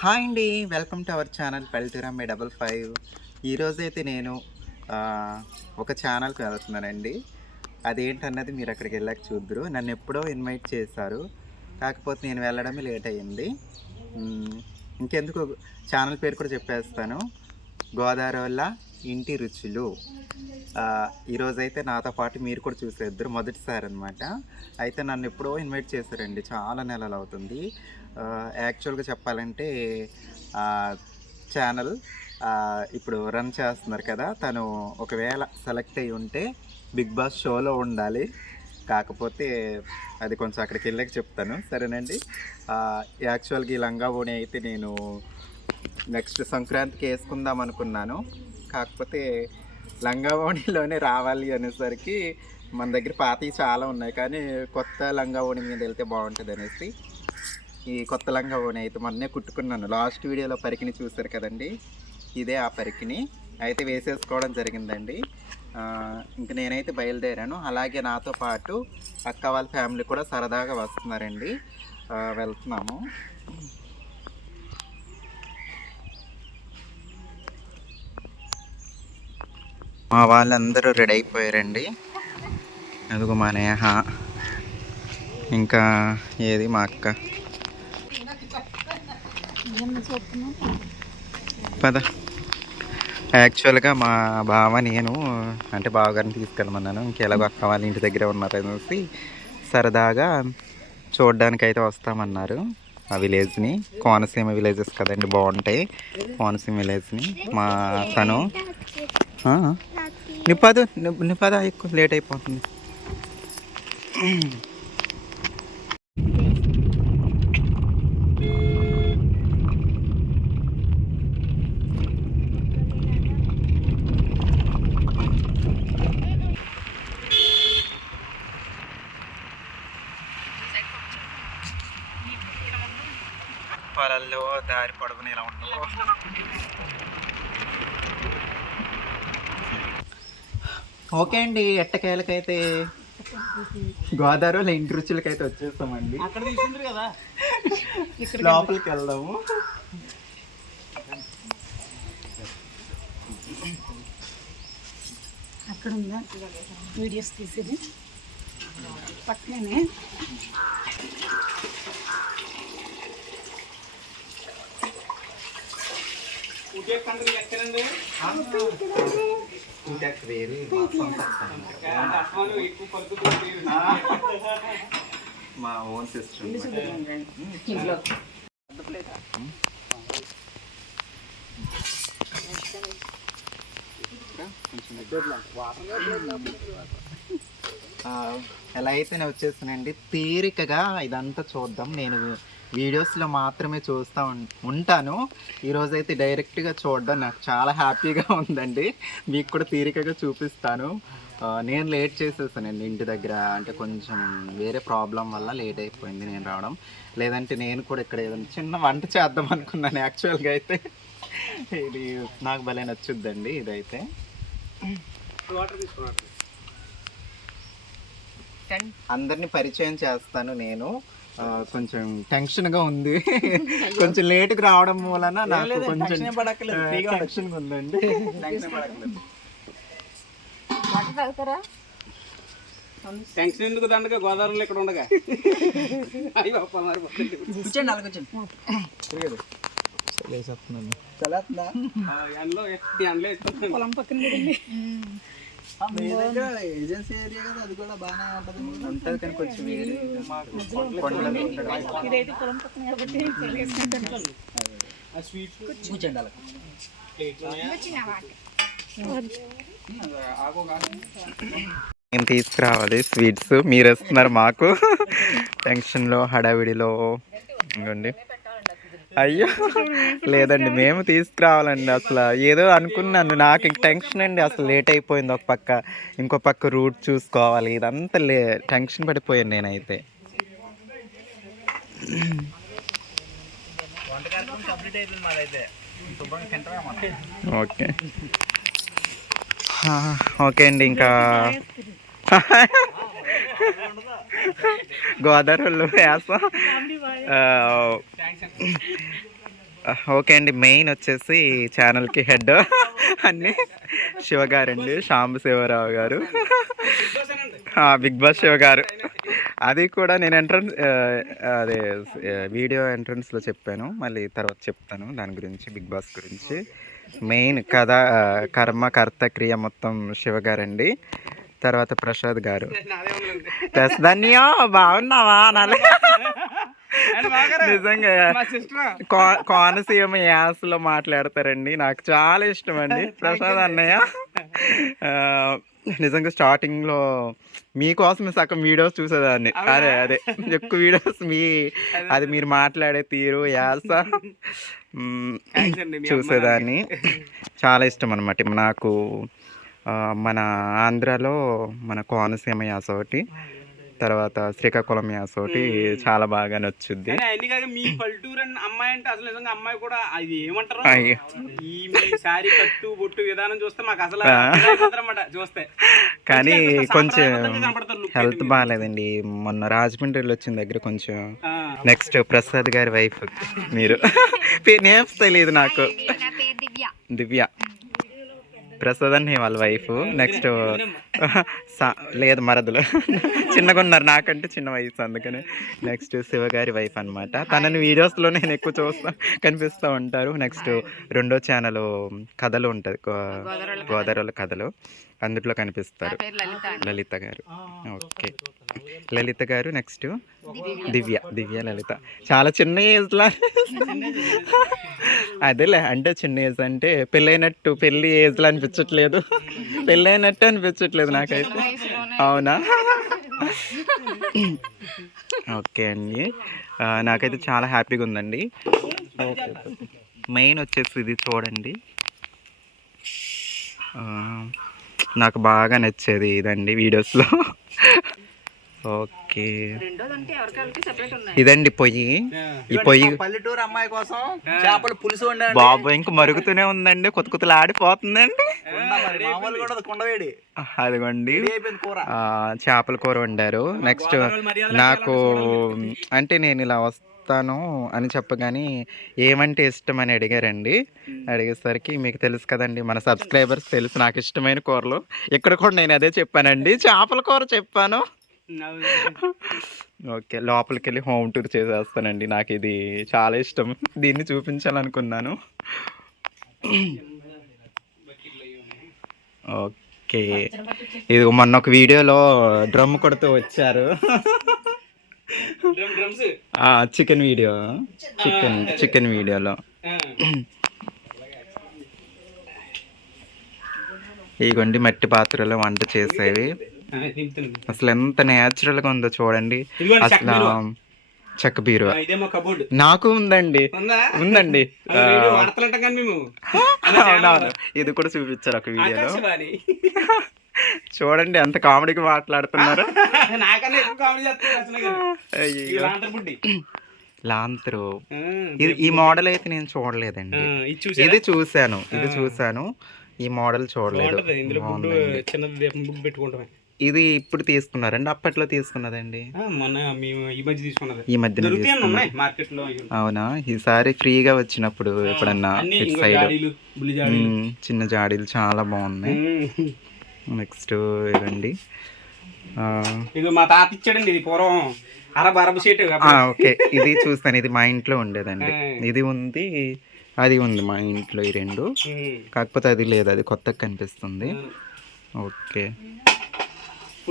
Hi అండి, welcome to our channel పల్లెటూరమ్మ 55. ఈరోజైతే నేను ఒక ఛానల్కి వెళ్తున్నానండి. అదేంటన్నది మీరు అక్కడికి వెళ్ళాక చూద్దరు. నన్ను ఎప్పుడో ఇన్వైట్ చేశారు, కాకపోతే నేను వెళ్ళడమే లేట్ అయ్యింది. ఇంకెందుకు ఛానల్ పేరు కూడా చెప్పేస్తాను, గోదావరివల్ల ఇంటి రుచులు. ఈరోజైతే నాతో పాటు మీరు కూడా చూసేద్దరు, మొదటిసారి అనమాట. అయితే నన్ను ఎప్పుడో ఇన్వైట్ చేశారండి, చాలా నెలలు అవుతుంది. యాక్చువల్గా చెప్పాలంటే ఛానల్ ఇప్పుడు రన్ చేస్తున్నారు కదా, తను ఒకవేళ సెలెక్ట్ అయ్యి ఉంటే బిగ్ బాస్ షోలో ఉండాలి. కాకపోతే అది కొంచెం అక్కడికి వెళ్ళాక చెప్తాను, సరేనండి. యాక్చువల్గా ఈ లంగా ఓణి అయితే నేను నెక్స్ట్ సంక్రాంతికి వేసుకుందాం అనుకున్నాను. కాకపోతే లంగా ఓణిలోనే రావాలి అనేసరికి మన దగ్గర పాతవి చాలా ఉన్నాయి, కానీ కొత్త లంగా ఓణి మీద వెళ్తే బాగుంటుంది అనేసి ఈ కొత్త లంగా ఓణి అయితే మొన్నే కుట్టుకున్నాను. లాస్ట్ వీడియోలో పరికిని చూశారు కదండి, ఇదే ఆ పరికిని అయితే వేసేసుకోవడం జరిగిందండి. ఇంక నేనైతే బయలుదేరాను. అలాగే నాతో పాటు అక్క వాళ్ళ ఫ్యామిలీ కూడా సరదాగా వస్తున్నారండి. వెళ్తున్నాము. మా వాళ్ళందరూ రెడీ అయిపోయారండి. అదిగో మా నేహ, ఇంకా ఏది మా అక్క. పద. యాక్చువల్గా మా బావ నేను అంటే బావగారిని తీసుకెళ్ళమన్నాను. ఇంకెలాగో అక్క వాళ్ళ ఇంటి దగ్గరే ఉన్నారు అనేసి సరదాగా చూడడానికి అయితే వస్తామన్నారు. ఆ విలేజ్ని, కోనసీమ విలేజెస్ కదండి, బాగుంటాయి కోనసీమ విలేజ్ని. మా తను నిపద ఎక్కువ లేట్ అయిపోతుంది. పొలాల్లో దారి పొడవుని ఇలా ఉండవు. ఓకే అండి, ఎట్టకేలకైతే గోదావరిలో ఇంటి రుచులకైతే వచ్చేస్తామండి. లోపలికి వెళ్దాము. అక్కడ ఉందా వీడియోస్ తీసేది పక్కనే. మా ఓన్ సిస్టర్. ఎలా అయితే నేను వచ్చేస్తానండి. తీరికగా ఇదంతా చూద్దాం. నేను వీడియోస్లో మాత్రమే చూస్తూ ఉంటాను. ఈరోజైతే డైరెక్ట్గా చూడడం నాకు చాలా హ్యాపీగా ఉందండి. మీకు కూడా తీరికగా చూపిస్తాను. నేను లేట్ చేసేసానండి ఇంటి దగ్గర, అంటే కొంచెం వేరే ప్రాబ్లం వల్ల లేట్ అయిపోయింది నేను రావడం. లేదంటే నేను కూడా ఇక్కడ ఏదైనా చిన్న వంట చేద్దాం అనుకున్నాను. యాక్చువల్గా అయితే ఇది నాకు భలే నచ్చుద్దండి. ఇదైతే అందరినీ పరిచయం చేస్తాను నేను. కొంచెం టెన్షన్గా ఉంది, కొంచెం లేట్గా రావడం వలన నాకు కొంచెం టెన్షన్గా ఉందండి. టెన్షన్ ఎందుకు దండగా గోదావరిలో ఇక్కడ ఉండగా. పొలం పక్కన ఏజెన్సీ ఏరియా కదా, అది కూడా బాగానే ఉంటుంది కానీ కొంచెం ఇదైతే పొలం పక్కన కాబట్టి మేము తీసుకురావాలి స్వీట్స్, మీరు వస్తున్నారు మాకు టెన్షన్లో హడావిడిలో. ఇంకోండి, అయ్యో లేదండి, మేము తీసుకురావాలండి. అసలు ఏదో అనుకున్నాను, నాకు టెన్షన్ అండి. అసలు లేట్ అయిపోయింది, ఒక పక్క ఇంకో పక్క రూట్ చూసుకోవాలి, ఇదంతా టెన్షన్ పడిపోయాను నేనైతే. ఓకే ఓకే అండి. ఇంకా గోదావరిలో వేస్తాం. ఓకే అండి, మెయిన్ వచ్చేసి ఛానల్కి హెడ్ అన్ని శివగారండి, సాంబశివరావు గారు, బిగ్ బాస్ శివ గారు. అది కూడా నేను అదే వీడియో ఎంట్రన్స్లో చెప్పాను, మళ్ళీ తర్వాత చెప్తాను దాని గురించి, బిగ్ బాస్ గురించి. మెయిన్ కథ, కర్మ, కర్త, క్రియ మొత్తం శివగారండి. తర్వాత ప్రసాద్ గారు. ధన్యో బాగున్నావా అనాలి. నిజంగా కోనసీమ యాసలో మాట్లాడతారండి, నాకు చాలా ఇష్టం అండి ప్రసాద్ అన్నయ్య. నిజంగా స్టార్టింగ్లో మీకోసమే సగం వీడియోస్ చూసేదాన్ని. అదే ఎక్కువ వీడియోస్ అది మీరు మాట్లాడే తీరు, యాస చూసేదాన్ని. చాలా ఇష్టం అనమాట నాకు. మన ఆంధ్రాలో మన కోనసీమ యాస ఒకటి, తర్వాత శ్రీకాకుళం యాస ఒకటి చాలా బాగా నచ్చుద్ది. మీ పల్లెటూరు అమ్మాయి అంటే అసలు నిజంగా అమ్మాయి కూడా అది ఏమంటారు, ఈ సారీ కట్టు బొట్టు విధానం చూస్తే మాకు అసలు అన్నమాట చూస్తే. కానీ కొంచెం హెల్త్ బాగాలేదండి, మొన్న రాజమండ్రిలో వచ్చిన దగ్గర కొంచెం. నెక్స్ట్ ప్రసాద్ గారి వైఫ్, మీరు నేమ్స్ తెలియదు నాకు. దివ్య, ప్రసాద్ అన్నయ్య వాళ్ళ వైఫ్. నెక్స్ట్ లేదు మరదలు, చిన్నగా ఉన్నారు, నాకంటే చిన్న వయసు, అందుకని. నెక్స్ట్ శివగారి వైఫ్ అనమాట. తనని వీడియోస్లో నేను ఎక్కువ కనిపిస్తూ ఉంటారు. నెక్స్ట్ రెండో ఛానల్ కథలు ఉంటుంది, గోదావరి కథలు, అందులో కనిపిస్తారు లలిత గారు. ఓకే, లలిత గారు. నెక్స్ట్ దివ్య లలిత. చాలా చిన్న ఏజ్లా, అదేలే, అంటే చిన్న ఏజ్ అంటే పెళ్ళి ఏజ్లో అనిపించట్లేదు, పెళ్ళైనట్టు అనిపించట్లేదు నాకైతే. అవునా? ఓకే అండి, నాకైతే చాలా హ్యాపీగా ఉందండి. మెయిన్ వచ్చేసి ఇది చూడండి, నాకు బాగా నచ్చేది ఇదండి వీడియోస్లో. ఓకే, ఇదండి పొయ్యి. ఈ పొయ్యి పల్లెటూరు అమ్మాయి కోసం చేపల పులుసు బాబు ఇంక మరుగుతూనే ఉందండి, కొత్త ఆడిపోతుందండి. కొండవేడి అదిగోండి చేపల కూర వండారు. నెక్స్ట్ నాకు అంటే నేను ఇలా వస్తాను అని చెప్పగానే ఏమంటే ఇష్టం అని అడిగారండి. అడిగేసరికి మీకు తెలుసు కదండి, మన సబ్స్క్రైబర్స్ తెలుసు నాకు ఇష్టమైన కూరలు. ఇక్కడ కూడా నేను అదే చెప్పానండి, చేపల కూర చెప్పాను. ఓకే, లోపలికి వెళ్ళి హోమ్ టూర్ చేసేస్తానండి, నాకు ఇది చాలా ఇష్టం, దీన్ని చూపించాలనుకున్నాను. ఓకే, ఇది మొన్న ఒక వీడియోలో డ్రమ్ కొడుతూ వచ్చారు, చికెన్ వీడియోలో. ఇదిగోండి మట్టి పాత్రలో వంట చేసేవి. అసలు ఎంత నేచురల్గా ఉందో చూడండి. అసలు చెక్క బీరువా నాకు ఉందండి. అవునవును, ఇది కూడా చూపించారు ఒక వీడియోలో. చూడండి ఎంత కామెడీగా మాట్లాడుతున్నారు. లాంతరు ఈ మోడల్ అయితే నేను చూడలేదండి. ఇది చూసాను, ఈ మోడల్ చూడలేదు. ఇది ఇప్పుడు తీసుకున్నారండి, అప్పట్లో తీసుకున్నదండి, ఈ మధ్యన. అవునా? ఈసారి ఫ్రీగా వచ్చినప్పుడు ఎప్పుడన్నా ఇటు సైడ్ చిన్న జాడీలు చాలా బాగున్నాయి. నెక్స్ట్ ఇదండి, మా తాత ఇచ్చాడండి ఇది పూర్వం, ఓకే, ఇది చూస్తాను, ఇది మా ఇంట్లో ఉండేదండి. ఇది ఉంది, అది ఉంది మా ఇంట్లో, ఈ రెండు. కాకపోతే అది లేదు, అది కొత్తగా కనిపిస్తుంది. ఓకే,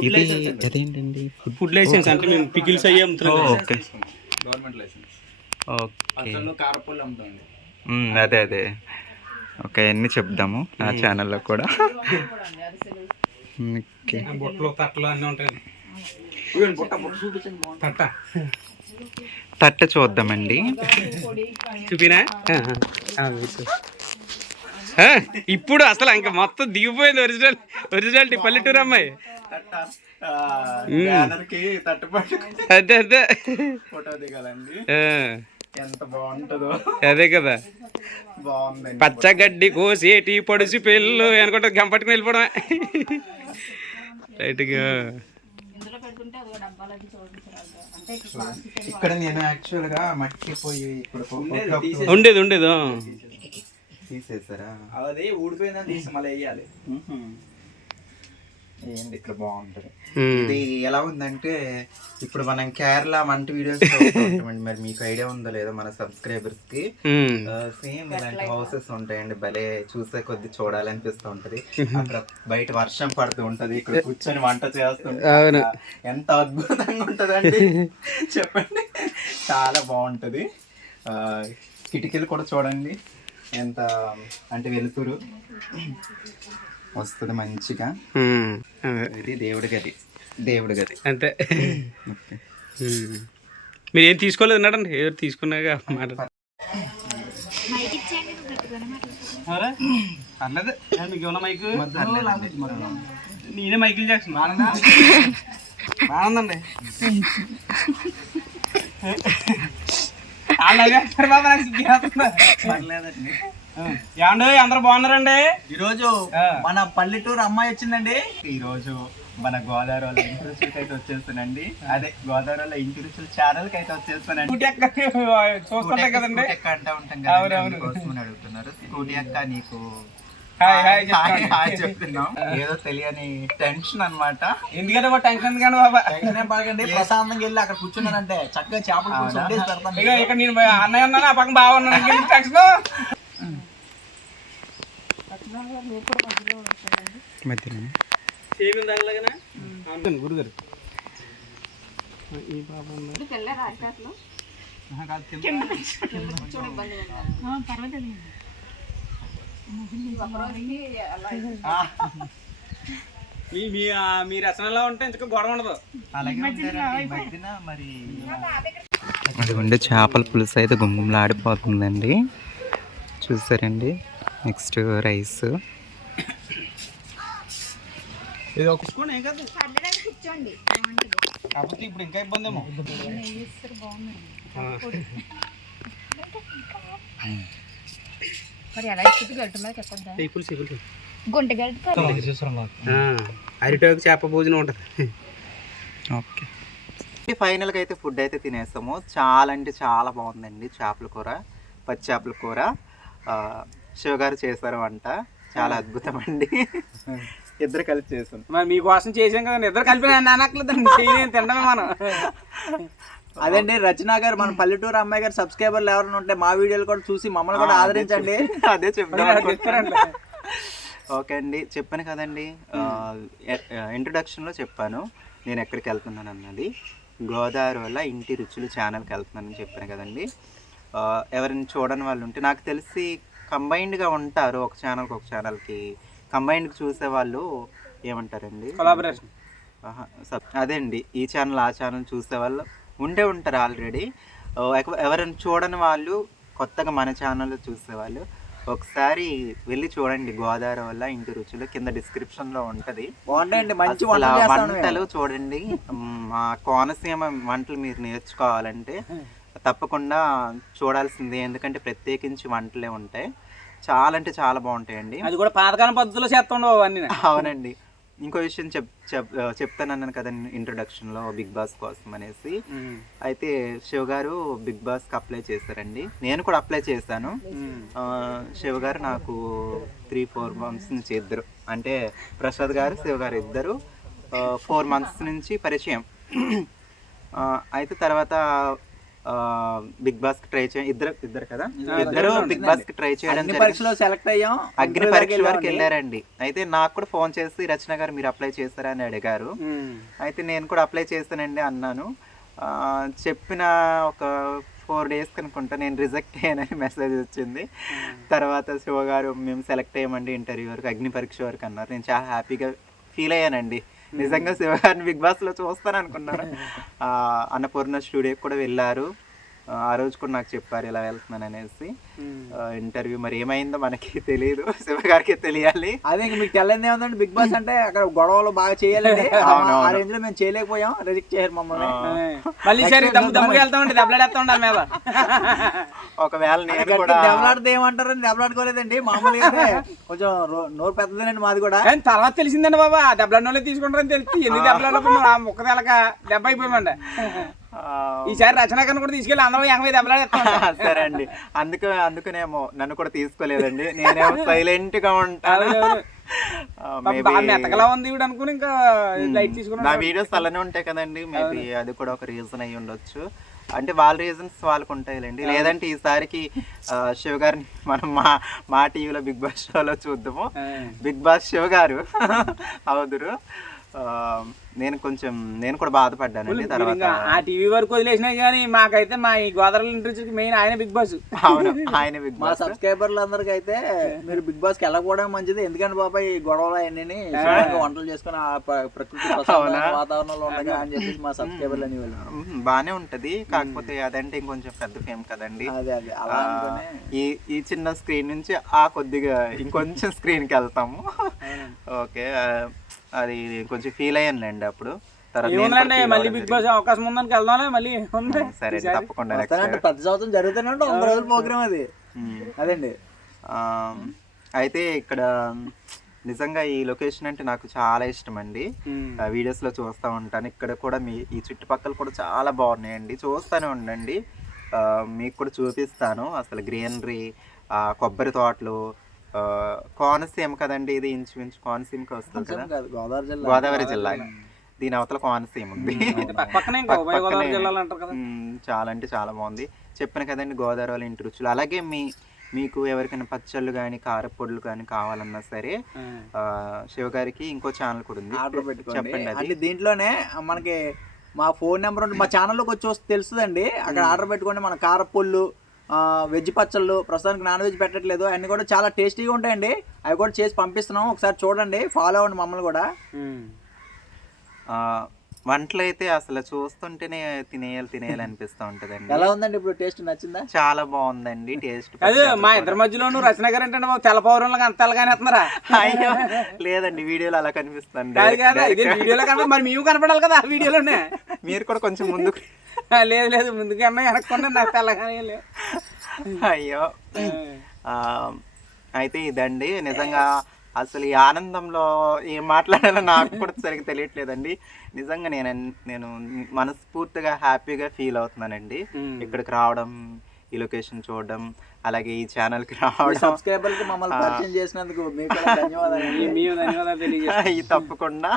ఇది అదేంటండి, ఫుడ్ లైసెన్స్ అంటే మేము పికిల్స్ అయ్యి అమ్ముతున్నాం. Okay, government license. ఓకే, అదే ఓకే, అన్నీ చెప్దాము నా ఛానల్లో కూడా. ఓకే, బొట్టలు తట్టలు అన్నీ ఉంటాయి. తట్ట చూద్దామండి, చూపినా? ఇప్పుడు అసలు ఇంకా మొత్తం దిగిపోయింది ఒరిజినాలిటీ పల్లెటూరు అమ్మాయి. అదే ఎంత బాగుంటుందో. అదే కదా, బాగుందండి. పచ్చగడ్డి కోసేటి పొడిసి పెళ్ళు అనుకుంటా గంపట్టుకుని వెళ్ళిపోవడమే రైట్గా. ఇక్కడ నేను యాక్చువల్ గా మట్టిపోయి ఇప్పుడు ఉండేది తీసేసారా? అది ఊడిపోయిందని తీసి మళ్ళీ వేయాలి. ఏంటి ఇట్లా బాగుంటది. ఇది ఎలా ఉందంటే ఇప్పుడు మనం కేరళ వంట వీడియోస్ ఉంటామండి, మరి మీకు ఐడియా ఉందో లేదో మన సబ్స్క్రైబర్స్ కి. సేమ్ ఇలాంటి హౌసెస్ ఉంటాయండి, భలే చూసే కొద్ది చూడాలనిపిస్తూ ఉంటది. అక్కడ బయట వర్షం పడుతూ ఉంటది, ఇక్కడ కూర్చొని వంట చేస్తుంటే ఎంత అద్భుతంగా ఉంటదండి చెప్పండి. చాలా బాగుంటది. కిటికీలు కూడా చూడండి ఎంత అంటే వెలుతురు వస్తుంది మంచిగా. ఇది దేవుడి గది అంతే. మీరు ఏం తీసుకోలేదు అన్నాడండి, ఏదో తీసుకున్నాక మాట పర్లేదు. మీకు ఏమన్నా మైక్? నేనే మైకిల్ జాక్సన్. బాగుందండి. ఏమండి అందరు బాగున్నారండి? ఈరోజు మన పల్లెటూరు అమ్మాయి వచ్చిందండి. ఈరోజు మన గోదావరి వాళ్ళ ఇంటి రుచులకి అయితే వచ్చేస్తానండి. అదే గోదావరి వాళ్ళ ఇంటి రుచుల ఛానల్ కి అయితే వచ్చేస్తానండి. చూస్తుంటాం కదండి, అంటా ఉంటాం కదా, కోసం అడుగుతున్నారు. స్కూటీ అక్క నీకు చెప్తున్నాం. ఏదో తెలియని టెన్షన్ అన్నమాట. ఎందుకంటే టెన్షన్ కానీ బాబా టెన్షన్ పడకండి, ప్రశాంతంగా వెళ్ళి అక్కడ కూర్చున్నారంటే చక్కగా చేపలు పులుసు వండేసి పెడతాను. ఇక్కడ నేను అన్నయ్య ఉన్నాను, ఆ పక్కన బాగున్నాను. టెన్షన్ గురుగారు ఈ పాపం మీ రచనలో ఉంటే ఇంకా గొడవ ఉండదు. అదిగోండి చేపల పులుసు అయితే గుమ్గుమ్లాడిపోతుందండి, చూసారండి. Next rice. ఇది ఒక స్పూన్ ఏం కాదు, కాకపోతే ఇప్పుడు ఇంకా ఇబ్బంది ఏమో. అరిటాకు చేప భోజనం ఉంటుంది. ఓకే, ఫైనల్గా అయితే ఫుడ్ అయితే తినేస్తాము. చాలా అంటే చాలా బాగుందండి. చేపల కూర, పచ్చి చేపల కూర శివగారు చేశారు వంట. చాలా అద్భుతం అండి. ఇద్దరు కలిసి చేసాం. మరి మీకోసం చేసాం కదండి, ఇద్దరు కలిపి అనట్లేదు తినడమే మనం. అదండి రచన గారు, మన పల్లెటూరు అమ్మాయి గారు సబ్స్క్రైబర్లు ఎవరైనా ఉంటే మా వీడియోలు కూడా చూసి మమ్మల్ని కూడా ఆదరించండి. అదే చెప్తాను. ఓకే అండి, చెప్పాను కదండి ఇంట్రొడక్షన్లో చెప్పాను నేను ఎక్కడికి వెళ్తున్నాను అన్నది. గోదావరి వల్ల ఇంటి రుచులు ఛానల్కి వెళ్తున్నానని చెప్పాను కదండి. ఎవరైనా చూడని వాళ్ళు ఉంటే, నాకు తెలిసి కంబైన్డ్గా ఉంటారు, ఒక ఛానల్కి కంబైన్డ్ చూసే వాళ్ళు ఏమంటారండి, కొలాబరేషన్. అదే అండి, ఈ ఛానల్ ఆ ఛానల్ చూసే వాళ్ళు ఉండే ఉంటారు ఆల్రెడీ. ఎవరైనా చూడని వాళ్ళు, కొత్తగా మన ఛానల్ చూసేవాళ్ళు ఒకసారి వెళ్ళి చూడండి. గోదావరి వల్ల ఇంటి రుచులు కింద డిస్క్రిప్షన్లో ఉంటుంది. బాగుంటాయండి, మంచి వంటలు చూడండి. మా కోనసీమ వంటలు మీరు నేర్చుకోవాలంటే తప్పకుండా చూడాల్సిందే, ఎందుకంటే ప్రత్యేకించి వంటలే ఉంటాయి. చాలా అంటే చాలా బాగుంటాయండి. అది కూడా పాతకాలం పద్ధతిలో చేస్తుండవు అన్నీ. అవునండి. ఇంకో విషయం చెప్తానన్నాను కదండి ఇంట్రొడక్షన్లో, బిగ్ బాస్ కోసం అనేసి. అయితే శివ గారు బిగ్ బాస్కి అప్లై చేశారండి, నేను కూడా అప్లై చేశాను. శివ గారు నాకు 3-4 months నుంచి ఇద్దరు, అంటే ప్రసాద్ గారు శివ గారు ఇద్దరు 4 months నుంచి పరిచయం. అయితే తర్వాత బిగ్ బాస్ కి ట్రై చేయ ఇద్దరు కదా, ఇద్దరు బిగ్ బాస్ కి ట్రై చేయడం పరీక్షలో సెలెక్ట్ అయ్యాం. అగ్ని పరీక్ష వరకు వెళ్ళారండి. అయితే నాకు కూడా ఫోన్ చేసి రచన గారు మీరు అప్లై చేస్తారా అని అడిగారు. అయితే నేను కూడా అప్లై చేస్తానండి అన్నాను. చెప్పిన ఒక 4 days కనుకుంటా నేను రిజెక్ట్ అయ్యానని మెసేజ్ వచ్చింది. తర్వాత శివ గారు మేము సెలెక్ట్ అయ్యామండి ఇంటర్వ్యూ వరకు, అగ్ని పరీక్ష వరకు అన్నారు. నేను చాలా హ్యాపీగా ఫీల్ అయ్యానండి. నిజంగా శివ గారిని బిగ్ బాస్లో చూస్తాను అనుకున్నాను. అన్నపూర్ణ స్టూడియోకి కూడా వెళ్ళారు. ఆ రోజు కూడా నాకు చెప్పారు ఇలా వెళ్తున్నాను అనేసి. ఇంటర్వ్యూ మరి ఏమైందో మనకి తెలియదు, శివ గారికి తెలియాలి. అదే మీకు తెలియదు ఏముందండి, బిగ్ బాస్ అంటే అక్కడ గొడవలు బాగా చేయాలండి. ఆ రేంజ్ లో మేము చేయలేకపోయాం, రిజెక్ట్ చేశారు మమ్మల్ని. మళ్ళీ సరే దమ్ముగా వెళ్తామండి, దెబ్బలాడేస్తా ఉండాలి మీద. ఒకవేళ నేను కూడా దెబ్బలాడితే ఏమంటారని దెబ్బలాడుకోలేదండి, మామూలుగా కొంచెం నోరు పెద్దదేనండి మాది కూడా. తర్వాత తెలిసిందండి బాబా, దెబ్బలాడిన వాళ్ళే తీసుకుంటారని తెలిసి ఎందుకు దెబ్బలాడప్పుడు ముక్క తెలక దెబ్బ అయిపోయామండి. ఈసారి రచనాకరణ కూడా తీసుకెళ్ళి అందరూ 80 దెబ్బలాడేస్తాం. సరే అండి, అందుకనేమో నన్ను కూడా తీసుకోలేదండి, నేనేమో సైలెంట్ గా ఉంటాను. మెత్తగలా ఉంది ఇవి అనుకుని ఇంకా లైట్ తీసుకున్నా. నా వీడియోస్ అలానే ఉంటాయి కదండి, మేబీ అది కూడా ఒక రీజన్ అయ్యి ఉండొచ్చు. అంటే వాళ్ళ రీజన్స్ వాళ్ళకు ఉంటాయిలేండి. లేదంటే ఈసారికి శివ గారిని మనం మా టీవీలో బిగ్ బాస్ షోలో చూద్దాము. బిగ్ బాస్ శివ గారు అవుదురు. నేను కూడా బాధపడ్డానండి. తర్వాత ఆ టీవీ వరకు వదిలేసినా కానీ మాకైతే మా ఈ గోదావరి ఇంటర్వ్యూకి మెయిన్ ఆయన బిగ్ బాస్. అవును, ఆయన బిగ్ మా బాస్. సబ్స్క్రైబర్లు అందరికి అయితే మీరు బిగ్ బాస్ కి వెళ్ళకపోవడం మంచిది, ఎందుకంటే బాబాయ్ ఈ గొడవలు అవన్నీ వంటలు చేసుకుని ఆ ప్రకృతి వాతావరణంలో ఉండగా అని చెప్పేసి మా సబ్స్క్రైబర్లు అని వాళ్ళు బానే ఉంటది. కాకపోతే అదంటే ఇంకొంచెం పెద్ద ఫేమ్ కదండి. అదే అలా అనుకునే ఈ చిన్న స్క్రీన్ నుంచి కొద్దిగా ఇంకొంచెం స్క్రీన్ కి వెళ్తాము. ఓకే, అది కొంచెం ఫీల్ అయ్యానులేండి అప్పుడు. ఏముందండి మళ్ళీ బిగ్ బాస్ అవకాశం ఉందని వెళ్దాంలే మళ్ళీ ఉంది. సరే తప్పకుండా. ప్రతి సంవత్సరం జరుగుతూనే ఉంటే 100 రోజుల ప్రోగ్రామ్ అది. అదండి అయితే ఇక్కడ నిజంగా ఈ లొకేషన్ అంటే నాకు చాలా ఇష్టం అండి. వీడియోస్ లో చూస్తూ ఉంటాను. ఇక్కడ కూడా ఈ చుట్టుపక్కల కూడా చాలా బాగున్నాయండి, చూస్తూనే ఉండండి. మీకు కూడా చూపిస్తాను. అసలు గ్రీనరీ, కొబ్బరి తోటలు, కోనసీమ కదండి ఇది, ఇంచుమించు కోనసీమకి వస్తుంది కదా, గోదావరి జిల్లా. దీని అవతల కోనసీమ ఉంది. చాలా అంటే చాలా బాగుంది. చెప్పాను కదండి, గోదావరి వాళ్ళ ఇంటి రుచులు. అలాగే మీకు ఎవరికైనా పచ్చళ్ళు కానీ కారపొడులు కానీ కావాలన్నా సరే శివ గారికి ఇంకో ఛానల్ కూడా ఉంది, ఆర్డర్ పెట్టుకోండి. చెప్పండి. అంటే దీంట్లోనే మనకి మా ఫోన్ నెంబర్ ఉంటుంది, మా ఛానల్లోకి వచ్చి తెలుస్తుందండి. అక్కడ ఆర్డర్ పెట్టుకోండి. మన కారపొళ్ళు, వెజ్ పచ్చళ్ళు, ప్రస్తుతానికి నాన్ వెజ్ పెట్టట్లేదు, అన్నీ కూడా చాలా టేస్టీగా ఉంటాయండి. అవి కూడా చేసి పంపిస్తున్నాం, ఒకసారి చూడండి, ఫాలో అవ్వండి మమ్మల్ని కూడా. వంటలు అయితే అసలు చూస్తుంటేనే తినేయాలి అనిపిస్తూ ఉంటదండి. ఎలా ఉందండి ఇప్పుడు, టేస్ట్ నచ్చిందా? చాలా బాగుందండి టేస్ట్. అదే మా ఇద్దరి మధ్యలోనూ రచన గారు ఏంటంటే తెల్ల పౌరంలో అంత తెల్లగానే వస్తున్నారా? అయ్యో లేదండి, వీడియోలో అలా కనిపిస్తుంది. వీడియోలో కన్నా మరి మేము కనపడాలి కదా ఆ వీడియోలోనే. మీరు కూడా కొంచెం ముందుకు. లేదు ముందుకన్నా వెనక్కుండా నాకు తెల్లగానే లేదు. అయ్యో. అయితే ఇదండి నిజంగా అసలు ఈ ఆనందంలో ఏం మాట్లాడాలో నాకు కూడా సరిగ్గా తెలియట్లేదండి. నిజంగా నేను మనస్ఫూర్తిగా హ్యాపీగా ఫీల్ అవుతున్నానండి ఇక్కడికి రావడం, ఈ లొకేషన్ చూడడం, అలాగే ఈ ఛానల్ కి రావడం. సబ్స్క్రైబర్లకి మమ్మల్ని పరిచయం చేసినందుకు మీకు ధన్యవాదాలు. తప్పకుండా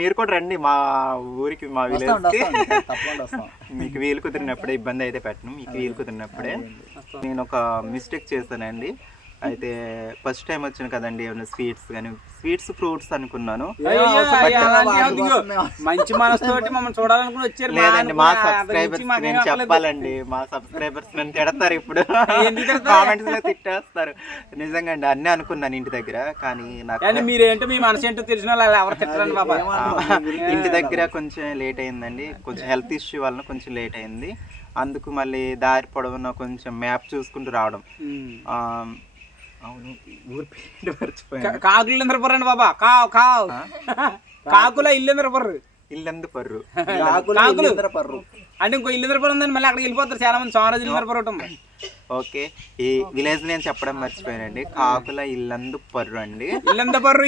మీరు కూడా రండి మా ఊరికి, మా విలేజ్ కి. మీకు వీలు కుదిరినప్పుడే, ఇబ్బంది అయితే పెట్టను, మీకు వీలు కుదిరినప్పుడే. నేను ఒక మిస్టేక్ చేశానండి. అయితే ఫస్ట్ టైం వచ్చాను కదండి, ఏమైనా స్వీట్స్ ఫ్రూట్స్ అనుకున్నాను. మంచి మనసుతోటి మమ్మల్ని చూడాలనుకుని వచ్చారు. లేదండి, మా సబ్స్క్రైబర్స్ నేను చెప్పాలండి, మా సబ్స్క్రైబర్స్ నన్ను తిడతారు ఇప్పుడు, కామెంట్స్ లో తిట్టేస్తారు. నిజంగా అండి, అన్నీ అనుకున్నాను ఇంటి దగ్గర, కానీ నాకు మీరేంటో మీ మనసు ఏంటో తెలిసిన వాళ్ళు ఎవరు తిట్టరండి బాబా. ఇంటి దగ్గర కొంచెం లేట్ అయిందండి, కొంచెం హెల్త్ ఇష్యూ వలన కొంచెం లేట్ అయింది. అందుకు మళ్ళీ దారి పొడవున కొంచెం మ్యాప్ చూసుకుంటూ రావడం. అవును, ఊరి పేరు మర్చిపోయాను. కాకులు ఇంద్రపర్రు అండి బాబా. కాకుల ఇల్లంద్రపర్రు. ఇల్లందుపర్రు అంటే ఇంకో ఇల్లంద్రపర్రు ఉందండి, మళ్ళీ అక్కడికి వెళ్ళిపోతారు చాలా మంది. సోమరాజు ఇల్లంద్రపర్రు ఉంటుంది. ఓకే, ఈ విలేజ్ నేను చెప్పడం మర్చిపోయానండి. కాకుల ఇల్లందుపర్రు అండి. ఇల్లందపర్రు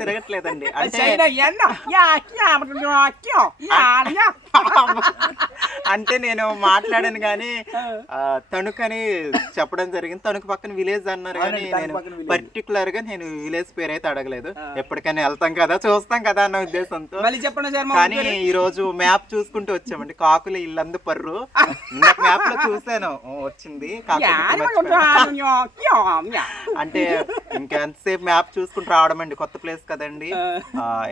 తిరగట్లేదండి. అంటే నేను మాట్లాడాను కానీ తణుకని చెప్పడం జరిగింది. తణుకు పక్కన విలేజ్ అన్నారు కానీ నేను పర్టికులర్ గా నేను విలేజ్ పేరు అయితే అడగలేదు. ఎప్పటికైనా వెళ్తాం కదా, చూస్తాం కదా అన్న ఉద్దేశంతో. కానీ ఈ రోజు మ్యాప్ చూసుకుంటూ వచ్చామండి. కాకుల ఇల్లందుపర్రు మ్యాప్ లో చూసాను, వచ్చింది. అంటే ఇంకెంతసేపు మ్యాప్ చూసుకుంటూ రావడం అండి. కొత్త ప్లేస్ కదండి,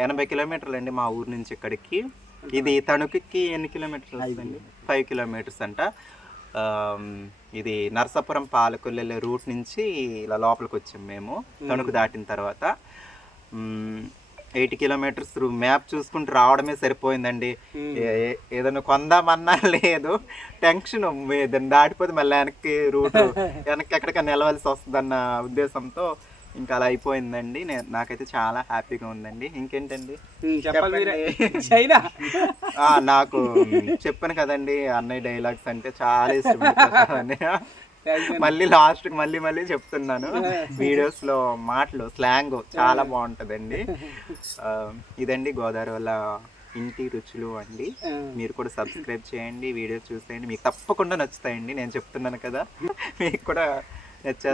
80 కిలోమీటర్లు అండి మా ఊరు నుంచి ఇక్కడికి. ఇది తణుకుకి ఎన్ని కిలోమీటర్లు అండి? 5 కిలోమీటర్స్ అంట. ఇది నరసాపురం పాలకొల్లు వెళ్ళే రూట్ నుంచి ఇలా లోపలికి వచ్చాం మేము. తణుకు దాటిన తర్వాత 80 కిలోమీటర్స్ మ్యాప్ చూసుకుంటూ రావడమే సరిపోయిందండి. ఏదైనా కొందామన్నా లేదు, టెన్షన్. ఏదైనా దాటిపోతే మళ్ళీ వెనక్కి ఎక్కడికైనా నిలవలసి వస్తుందన్న ఉద్దేశంతో ఇంకా అలా అయిపోయిందండి. నాకైతే చాలా హ్యాపీగా ఉందండి. ఇంకేంటండి నాకు చెప్పాను కదండి, అన్నయ్య డైలాగ్స్ అంటే చాలా ఇష్టం. మళ్ళీ లాస్ట్కి మళ్ళీ చెప్తున్నాను, వీడియోస్లో మాటలు స్లాంగ్ చాలా బాగుంటుందండి. ఇదండి గోదావరి వల్ల ఇంటి రుచులు అండి. మీరు కూడా సబ్స్క్రైబ్ చేయండి, వీడియోస్ చూసేయండి, మీకు తప్పకుండా నచ్చుతాయండి. నేను చెప్తున్నాను కదా, మీకు కూడా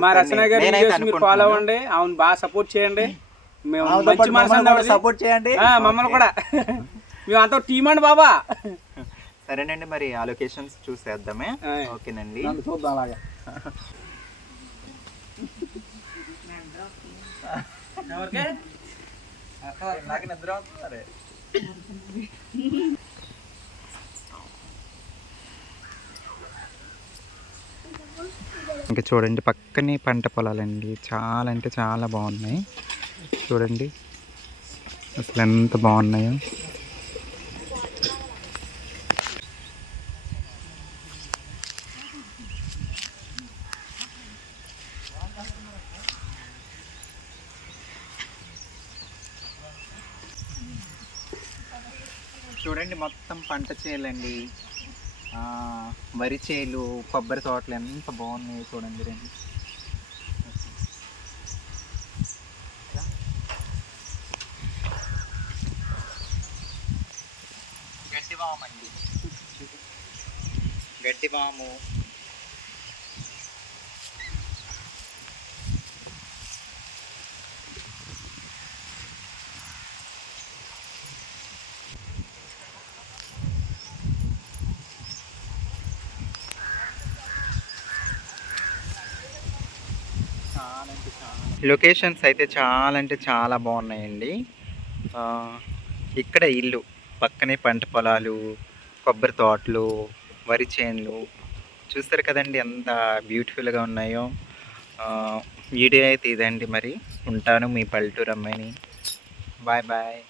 మా రచన గారి వీడియోస్ మీరు ఫాలో అవ్వండి, అవును బాగా సపోర్ట్ చేయండి. మేము మంచి మనసు సపోర్ట్ చేయండి, మమ్మల్ని కూడా. మేము అంతా టీమ్ అండి బాబా. సరేనండి, మరి ఆ లొకేషన్స్ చూసేద్దామే. ఓకేనండి, చూద్దాం అలాగే. నాకు నిద్ర వస్తుంది. ఇంకా చూడండి పక్కనే పంట పొలాలండి, చాలా అంటే చాలా బాగున్నాయి. చూడండి అసలు ఎంత బాగున్నాయో. చూడండి మొత్తం పంట చేలండి, వరి చేలు, కొబ్బరి తోటలు ఎంత బాగున్నాయి చూడండి. రండి, గడ్డివాము అండి, గడ్డివాము. లొకేషన్స్ అయితే చాలా అంటే చాలా బాగున్నాయండి. ఇక్కడ ఇల్లు, పక్కనే పంట పొలాలు, కొబ్బరి తోటలు, వరి చేనులు. చూస్తారు కదండి ఎంత బ్యూటిఫుల్గా ఉన్నాయో. వీడియో అయితే ఇదండి, మరి ఉంటాను మీ పల్లెటూరు అమ్మాయిని. Bye bye.